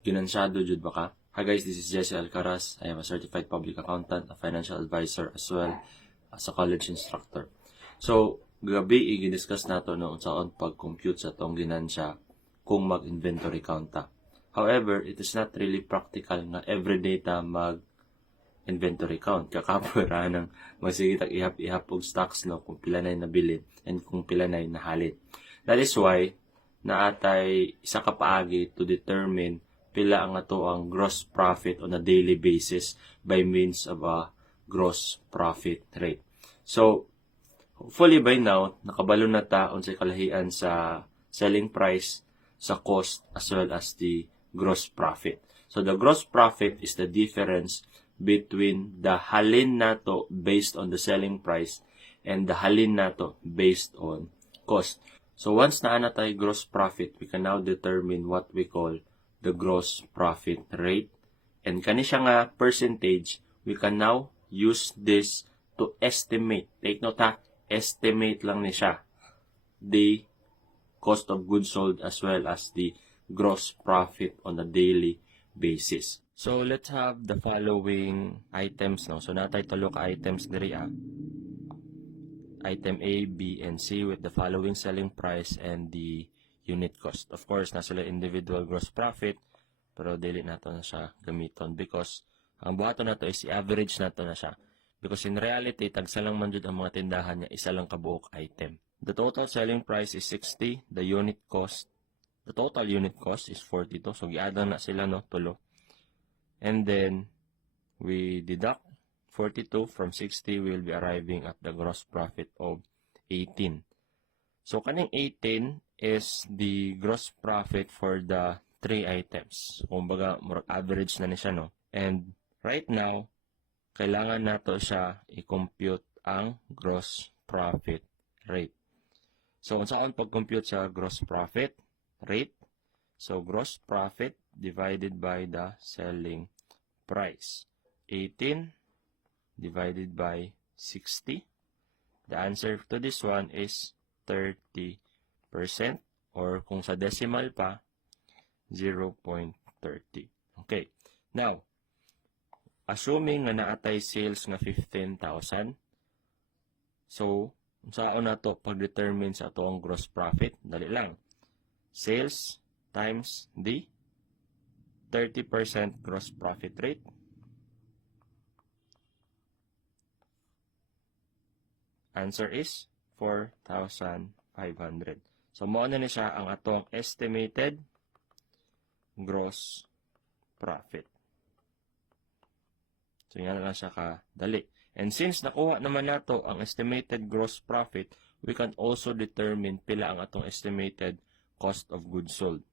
Ginansyado jud ba ka? Hi guys, this is Jesse Alcaraz. I am a certified public accountant, a financial advisor, as well as a college instructor. So, gabi i-discuss nato no unsaon pag-compute sa tong ginansya kung mag-inventory count ta. However, it is not really practical nga everyday ta mag-inventory count. Kakapura ng masigitag ihap-ihap og stocks no kung pila na nabili and kung pila na nahalit. That is why naatay isa ka paagi to determine pila ang ato ang gross profit on a daily basis by means of a gross profit rate. So, hopefully by now, nakabalo na ta unsay kalahian sa selling price, sa cost, as well as the gross profit. So, the gross profit is the difference between the halin nato based on the selling price and the halin nato based on cost. So, once na tayo gross profit, we can now determine what we call the gross profit rate. And kani siya nga percentage, we can now use this to estimate. Take note ha, estimate lang ni siya the cost of goods sold as well as the gross profit on a daily basis. So let's have the following items now. So natay tulo ka items diri item A, B, and C with the following selling price and the unit cost. Of course, nasa sila individual gross profit, pero dili nato na siya gamiton because ang buhaton nato is i-average nato na siya. Because in reality, tagsa lang man jud ang mga tindahan niya, isa lang kabuok item. The total selling price is 60, the total unit cost is 42. So giada na sila no, tulo. And then we deduct 42 from 60, we will be arriving at the gross profit of 18. So kaning 18 is the gross profit for the 3 items. Kumbaga, average na ni siya, no? And right now, kailangan nato siya i-compute ang gross profit rate. So, saan pag-compute sa gross profit rate? So, gross profit divided by the selling price. 18 divided by 60. The answer to this one is 30%, or kung sa decimal pa, 0.30. Okay. Now, assuming nga naatay sales nga 15,000, so, saan na to pag-determine sa ito ang gross profit? Dali lang. Sales times the 30% gross profit rate. Answer is 4,500. So, mao na ni siya ang atong estimated gross profit. So, yan na lang siya kadali. And since nakuha naman nato ang estimated gross profit, we can also determine pila ang atong estimated cost of goods sold.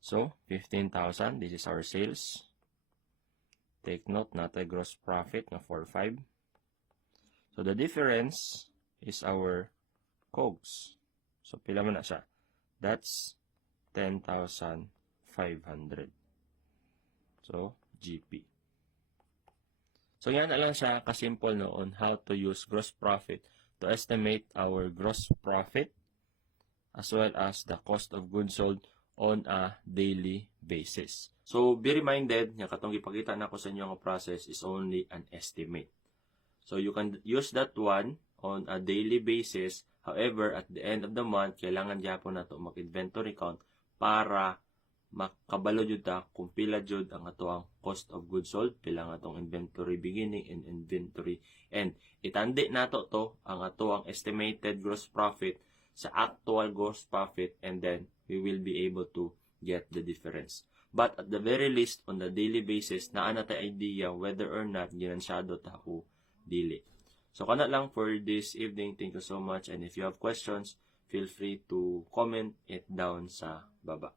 So, 15,000, this is our sales. Take note, nato gross profit na 4,500. So, the difference is our COGS. So, pila man na siya. That's 10,500. So, GP. So, yan na lang siya kasimple no on how to use gross profit to estimate our gross profit as well as the cost of goods sold on a daily basis. So, be reminded, nga katong ipakita na ko sa inyo ang process is only an estimate. So, you can use that one on a daily basis. However, at the end of the month, kailangan gyapon nato mag-inventory count para makabalo jud ta kung pila jud ang atoang cost of goods sold, pila ang atong inventory beginning and inventory end. Itandi nato to ang atoang estimated gross profit sa actual gross profit, and then we will be able to get the difference. But at the very least, on the daily basis, naa na tay idea whether or not ginansyado ta o dili. So, kana lang for this evening. Thank you so much. And if you have questions, feel free to comment it down sa baba.